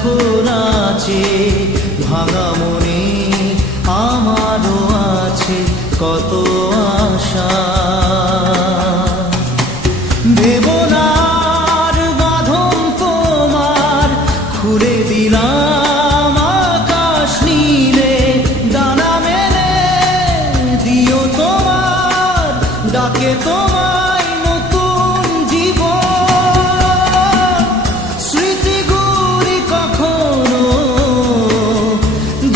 দেখো নাচে ভাঙা মনে আমারও আছে কত আশা। দেবনার বাঁধন তোমার খুলে দিলাম আকাশ নীলে, ডানা মেলে দিও তোমার ডাকে তোমায় নতুন জীবন। স্মৃতিগুলি কখনো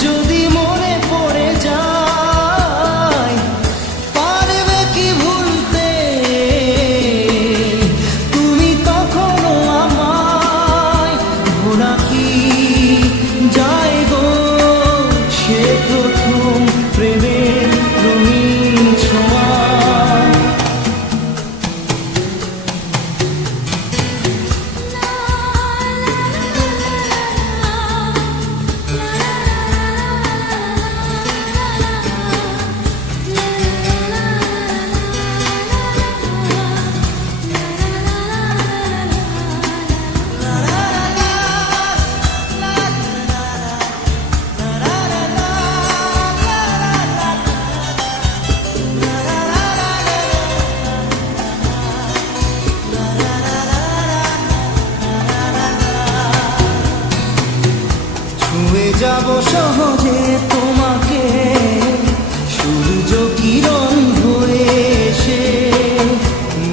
যদি মনে পড়ে যায়, পারবে কি ভুলতে তুমি তখনো আমায়? ভোলা কি যায় গো সে প্রথম প্রেমের রঙিন ছোঁয়া। ছুঁয়ে যাব সহজে তোমাকে সূর্য কিরণ হয়ে এসে,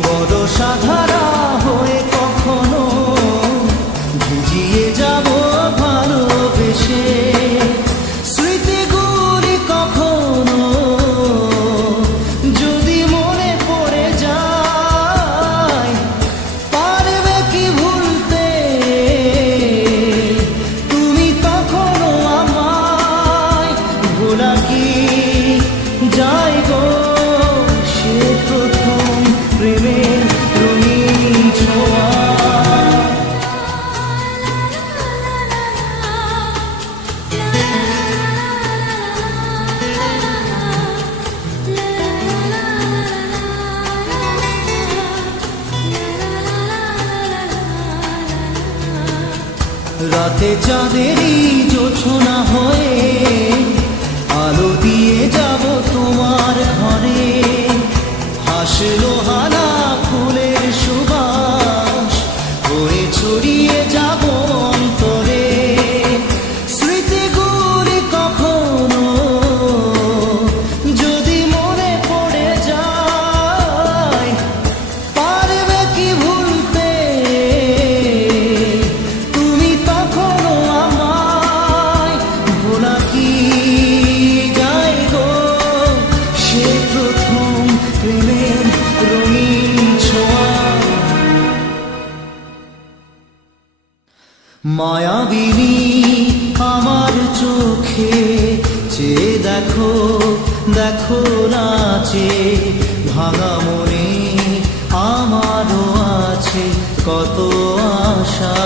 বড় সাধারা হয়ে কখনো ভিজিয়ে যাব ভালোবেসে। স্মৃতিগুলি কখনো যদি মনে পড়ে যায়, পারবে কি ভুলতে তুমি তখনো আমায়? ভোলা কি যায় গো সে প্রথম প্রেমের রঙিন ছোঁয়া। রাতে চাঁদেরই জোছনা হয়ে আলো দিয়ে যাব তোমার ঘরে, হাসলো হানা ফুলের সুবাস হয়ে ছড়িয়ে যাব অন্তরে। স্মৃতিগুলি কখনো যদি মনে পড়ে যায়, পারবে কি ভুলতে তুমি তখনো আমায়? ভোলা কি যায় গো সে প্রথম প্রেমের রঙিন ছোঁয়া। মায়াবিনী আমার চোখে চেয়ে দেখো, দেখো নাচে ভাঙা মনে আমারও আছে কত আশা।